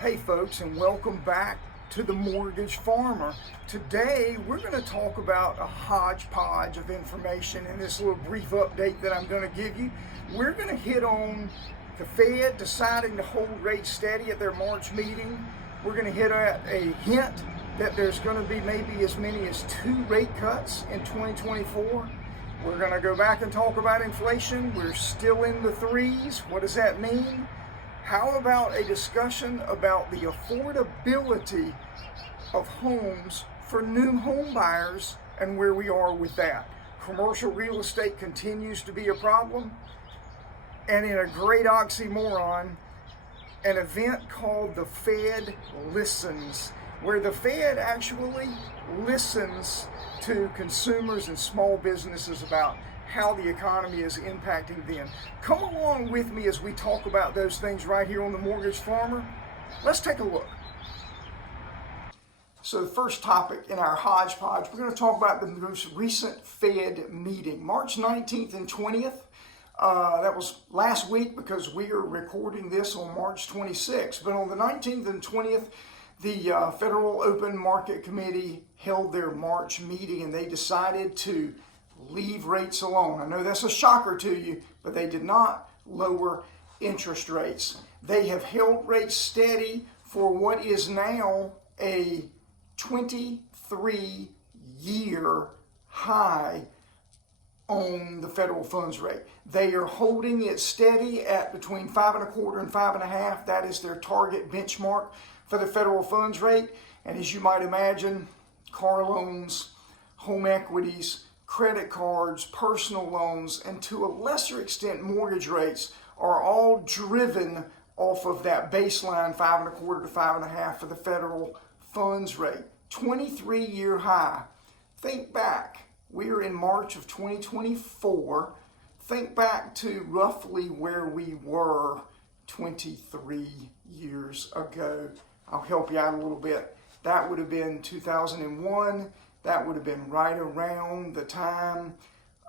Hey folks, and welcome back to the Mortgage Farmer. Today we're going to talk about a hodgepodge of information in this little brief update that I'm going to give you. We're going to hit on the Fed deciding to hold rates steady at their March meeting. We're going to hit at a hint that there's going to be maybe as many as 2 rate cuts in 2024. We're going to go back and talk about inflation. We're still in the threes. What does that mean? How about a discussion about the affordability of homes for new home buyers and where we are with that? Commercial real estate continues to be a problem. And in a great oxymoron, an event called the Fed Listens, where the Fed actually listens to consumers and small businesses about how the economy is impacting them. Come along with me as we talk about those things right here on the Mortgage Farmer. Let's take a look. So the first topic in our hodgepodge, we're going to talk about the most recent Fed meeting, March 19th and 20th. That was last week because we are recording this on March 26th. But on the 19th and 20th, the Federal Open Market Committee held their March meeting and they decided to leave rates alone. I know that's a shocker to you, but they did not lower interest rates. They have held rates steady for what is now a 23-year high on the federal funds rate. They are holding it steady at between 5.25 and 5.5. That is their target benchmark for the federal funds rate. And as you might imagine, car loans, home equities, credit cards, personal loans, and to a lesser extent mortgage rates are all driven off of that baseline 5.25 to 5.5 for the federal funds rate. 23-year high. Think back. We are in March of 2024. Think back to roughly where we were 23 years ago. I'll help you out a little bit. That would have been 2001. That would have been right around the time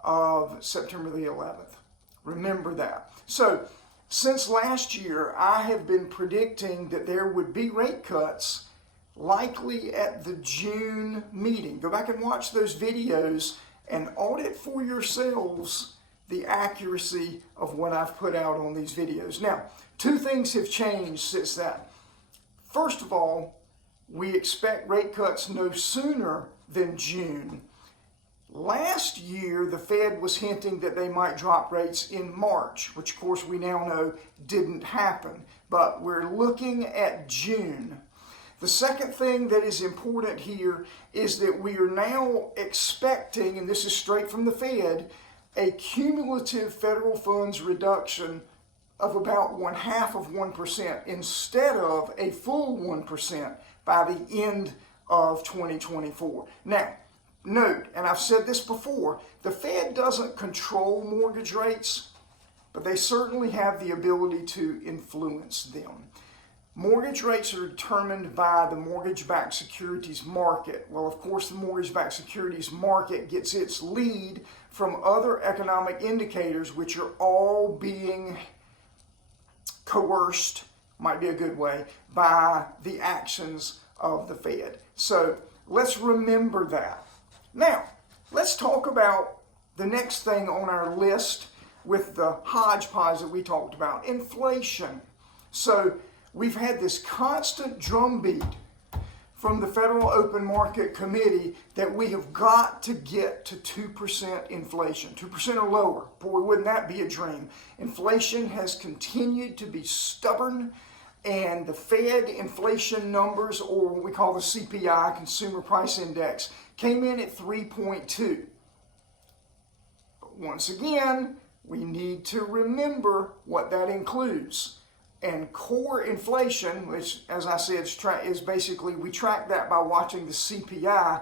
of September the 11th. Remember that. So, since last year, I have been predicting that there would be rate cuts likely at the June meeting. Go back and watch those videos and audit for yourselves the accuracy of what I've put out on these videos. Now, 2 things have changed since that. First of all, we expect rate cuts no sooner than June. Last year, the Fed was hinting that they might drop rates in March, which of course we now know didn't happen, but we're looking at June. The second thing that is important here is that we are now expecting, and this is straight from the Fed, a cumulative federal funds reduction of about 0.5% instead of a full 1% by the end of 2024. Now, note, and I've said this before, the Fed doesn't control mortgage rates, but they certainly have the ability to influence them. Mortgage rates are determined by the mortgage-backed securities market. Well, of course, the mortgage-backed securities market gets its lead from other economic indicators, which are all being coerced, might be a good way, by the actions of the Fed. So let's remember that. Now, let's talk about the next thing on our list with the hodgepodge that we talked about, inflation. So we've had this constant drumbeat from the Federal Open Market Committee that we have got to get to 2% inflation, 2% or lower. Boy, wouldn't that be a dream? Inflation has continued to be stubborn, and the Fed inflation numbers, or what we call the CPI, Consumer Price Index, came in at 3.2. But once again, we need to remember what that includes. And core inflation, which, as I said, is basically, we track that by watching the CPI,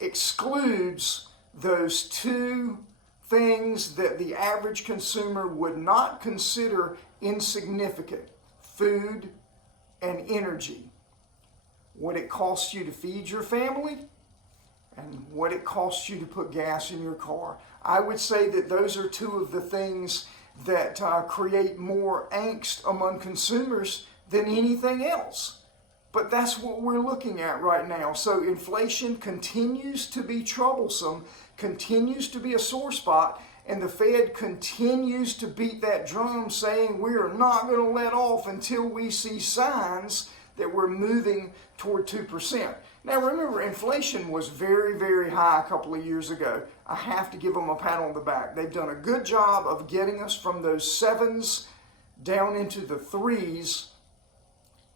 excludes those 2 things that the average consumer would not consider insignificant: food and energy. What it costs you to feed your family and what it costs you to put gas in your car. I would say that those are 2 of the things that create more angst among consumers than anything else. But that's what we're looking at right now. So inflation continues to be troublesome, continues to be a sore spot, and the Fed continues to beat that drum saying we are not going to let off until we see signs that we're moving toward 2%. Now remember, inflation was very, very high a couple of years ago. I have to give them a pat on the back. They've done a good job of getting us from those 7s down into the 3s.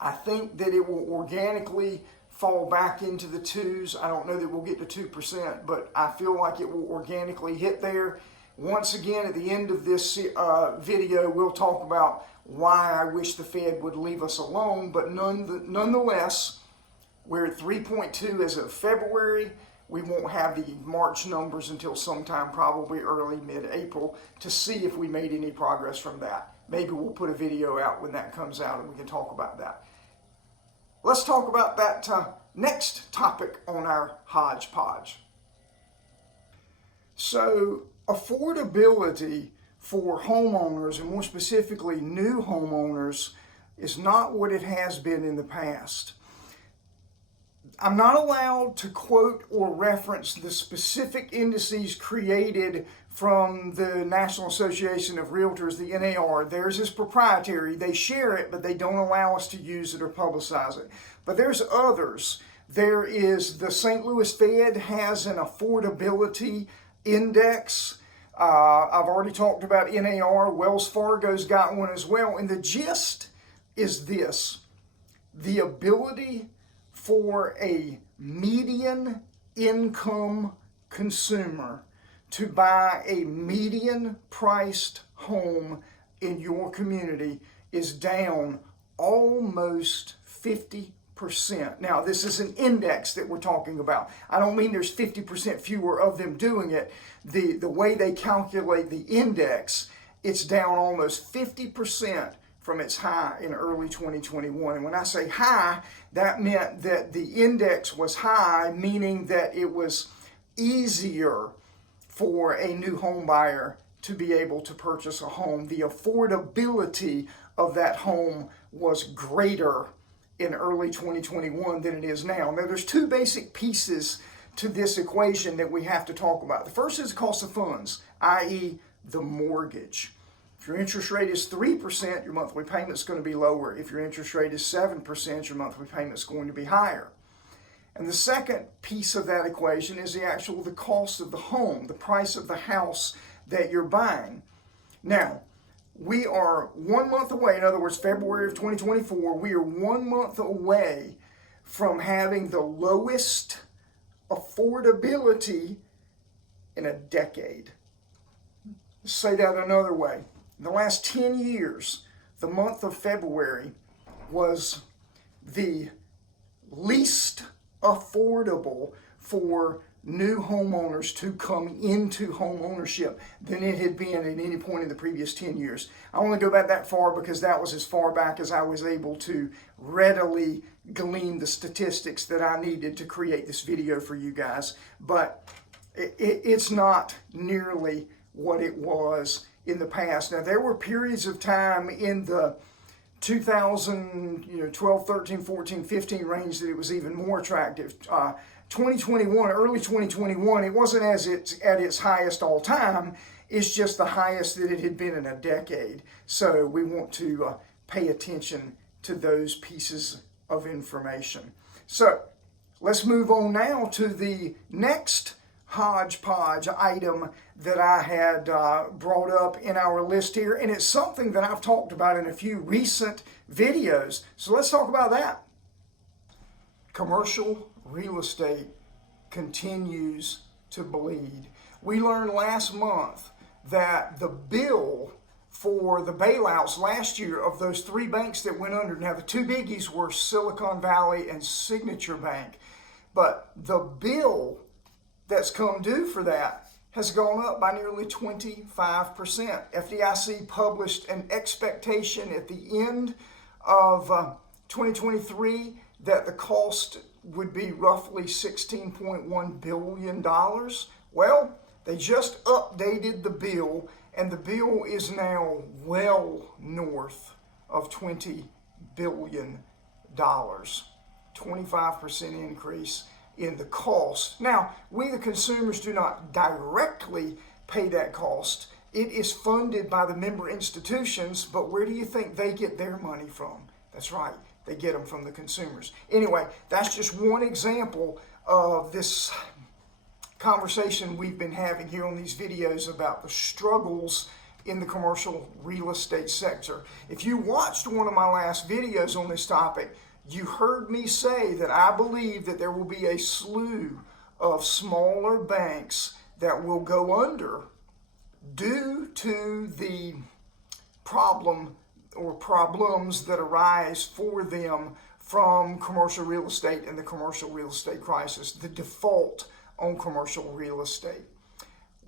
I think that it will organically fall back into the 2s. I don't know that we'll get to 2%, but I feel like it will organically hit there. Once again, at the end of this video, we'll talk about why I wish the Fed would leave us alone, but nonetheless, we're at 3.2 as of February. We won't have the March numbers until sometime probably early, mid-April to see if we made any progress from that. Maybe we'll put a video out when that comes out and we can talk about that. Let's talk about that next topic on our hodgepodge. So, affordability for homeowners, and more specifically new homeowners, is not what it has been in the past. I'm not allowed to quote or reference the specific indices created from the National Association of Realtors, the NAR. Theirs is proprietary. They share it, but they don't allow us to use it or publicize it. But there's others. There is the St. Louis Fed has an affordability index. I've already talked about NAR. Wells Fargo's got one as well. And the gist is this: the ability for a median income consumer to buy a median priced home in your community is down almost 50%. Now, this is an index that we're talking about. I don't mean there's 50% fewer of them doing it. The way they calculate the index, it's down almost 50% from its high in early 2021. And when I say high, that meant that the index was high, meaning that it was easier for a new home buyer to be able to purchase a home. The affordability of that home was greater in early 2021 than it is now. Now, there's two basic pieces to this equation that we have to talk about. The first is the cost of funds, i.e. the mortgage. If your interest rate is 3%, your monthly payment is going to be lower. If your interest rate is 7%, your monthly payment is going to be higher. And the second piece of that equation is the cost of the home, the price of the house that you're buying. Now, we are 1 month away, in other words, February of 2024, we are 1 month away from having the lowest affordability in a decade. Let's say that another way. In the last 10 years, the month of February was the least affordable for new homeowners to come into home ownership than it had been at any point in the previous 10 years. I only go back that far because that was as far back as I was able to readily glean the statistics that I needed to create this video for you guys. But it's not nearly what it was in the past. Now, there were periods of time in the 2012, 13, 14, 15 range that it was even more attractive. 2021, early 2021, it wasn't at its highest all time. It's just the highest that it had been in a decade. So we want to pay attention to those pieces of information. So let's move on now to the next hodgepodge item that I had brought up in our list here. And it's something that I've talked about in a few recent videos. So let's talk about that. Commercial real estate continues to bleed. We learned last month that the bill for the bailouts last year of those 3 banks that went under, now the 2 biggies were Silicon Valley and Signature Bank, but the bill that's come due for that has gone up by nearly 25%. FDIC published an expectation at the end of 2023 that the cost would be roughly $16.1 billion. Well, they just updated the bill, and the bill is now well north of $20 billion. 25% increase in the cost. Now, we the consumers do not directly pay that cost. It is funded by the member institutions, but where do you think they get their money from? That's right, they get them from the consumers. Anyway, that's just one example of this conversation we've been having here on these videos about the struggles in the commercial real estate sector. If you watched one of my last videos on this topic, you heard me say that I believe that there will be a slew of smaller banks that will go under due to the problem or problems that arise for them from commercial real estate and the commercial real estate crisis, the default on commercial real estate.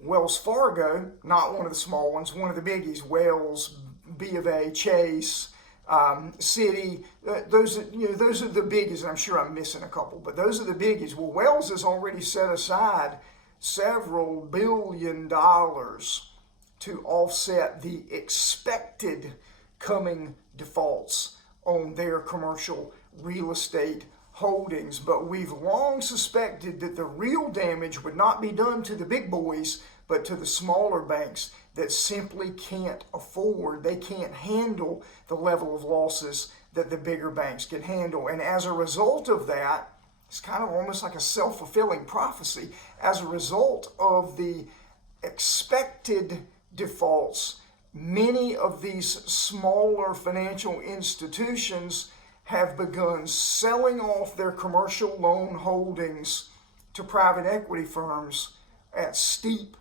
Wells Fargo, not one of the small ones, one of the biggies, Wells, B of A, Chase, Citi, those are the biggies, and I'm sure I'm missing a couple, but those are the biggies. Well, Wells has already set aside several $billion to offset the expected coming defaults on their commercial real estate holdings. But we've long suspected that the real damage would not be done to the big boys, but to the smaller banks that simply can't afford, they can't handle the level of losses that the bigger banks can handle. And as a result of that, it's kind of almost like a self-fulfilling prophecy. As a result of the expected defaults, many of these smaller financial institutions have begun selling off their commercial loan holdings to private equity firms at steep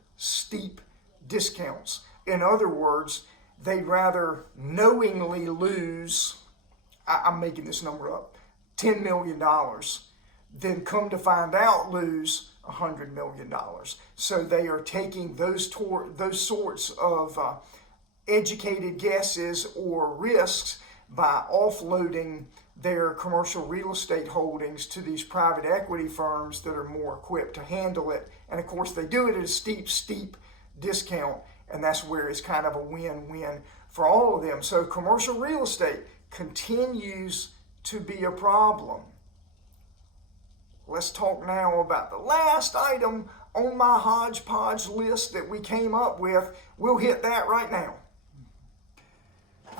discounts. In other words, they'd rather knowingly lose, I'm making this number up, $10 million than come to find out lose $100 million. So they are taking those sorts of educated guesses or risks by offloading their commercial real estate holdings to these private equity firms that are more equipped to handle it. And of course, they do it at a steep discount, and that's where it's kind of a win-win for all of them. So commercial real estate continues to be a problem. Let's talk now about the last item on my hodgepodge list that we came up with. We'll hit that right now.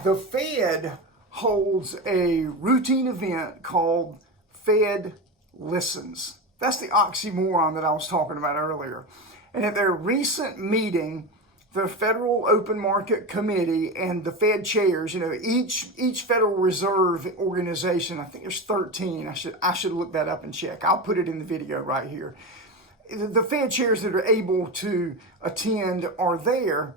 The Fed holds a routine event called Fed Listens. That's the oxymoron that I was talking about earlier. And at their recent meeting, the Federal Open Market Committee and the Fed chairs, each Federal Reserve organization, I think there's 13. I should look that up and check. I'll put it in the video right here. The Fed chairs that are able to attend are there,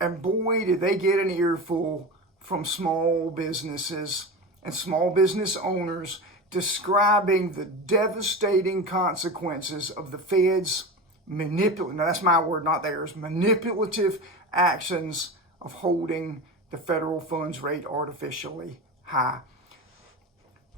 and boy, did they get an earful from small businesses and small business owners describing the devastating consequences of the Fed's now that's my word, not theirs, manipulative actions of holding the federal funds rate artificially high.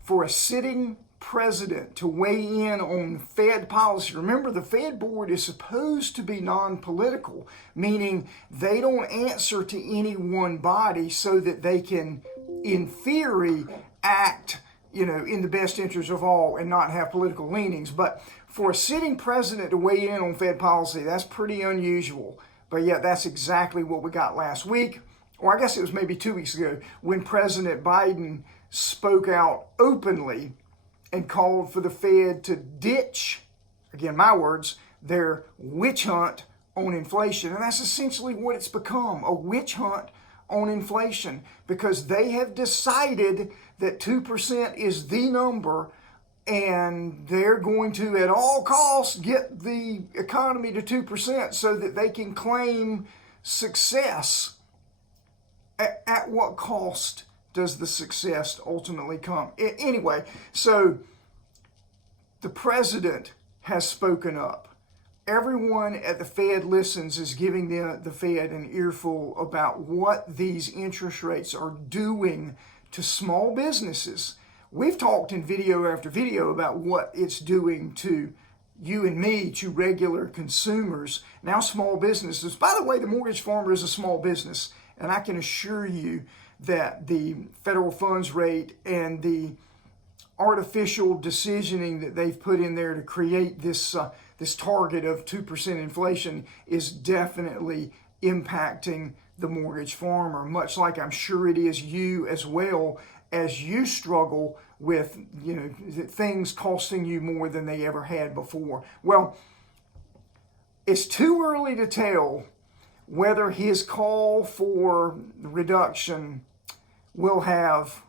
For a sitting president to weigh in on Fed policy, remember the Fed board is supposed to be non-political, meaning they don't answer to any one body so that they can, in theory, act in the best interest of all and not have political leanings. But for a sitting president to weigh in on Fed policy, that's pretty unusual. But yet that's exactly what we got last week, or I guess it was maybe 2 weeks ago, when President Biden spoke out openly and called for the Fed to ditch, again my words, their witch hunt on inflation. And that's essentially what it's become, a witch hunt on inflation, because they have decided that 2% is the number, and they're going to, at all costs, get the economy to 2% so that they can claim success. At what cost does the success ultimately come? Anyway, so the president has spoken up. Everyone at the Fed Listens is giving the Fed an earful about what these interest rates are doing to small businesses. We've talked in video after video about what it's doing to you and me, to regular consumers, now small businesses. By the way, the mortgage farmer is a small business, and I can assure you that the federal funds rate and the artificial decisioning that they've put in there to create this this target of 2% inflation is definitely impacting the mortgage farmer, much like I'm sure it is you as well, as you struggle with, you know, things costing you more than they ever had before. Well, it's too early to tell whether his call for reduction will have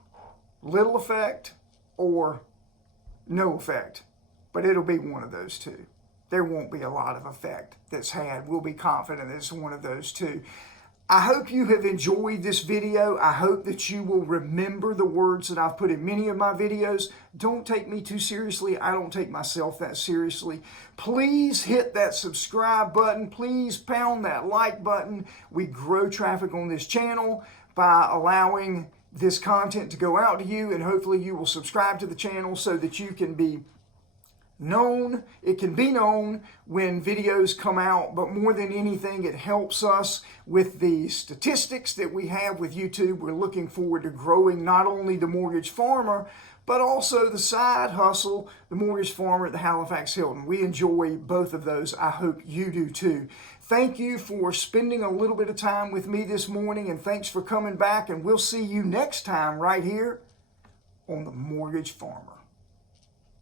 little effect or no effect, but it'll be one of those two. There won't be a lot of effect that's had. We'll be confident it's one of those two. I hope you have enjoyed this video. I hope that you will remember the words that I've put in many of my videos. Don't take me too seriously. I don't take myself that seriously. Please hit that subscribe button. Please pound that like button. We grow traffic on this channel by allowing this content to go out to you, and hopefully you will subscribe to the channel so that you can be known. It can be known when videos come out, but more than anything, it helps us with the statistics that we have with YouTube. We're looking forward to growing not only the mortgage farmer, but also the side hustle, the mortgage farmer at the Halifax Hilton. We enjoy both of those. I hope you do too. Thank you for spending a little bit of time with me this morning, and thanks for coming back, and we'll see you next time right here on The Mortgage Farmer.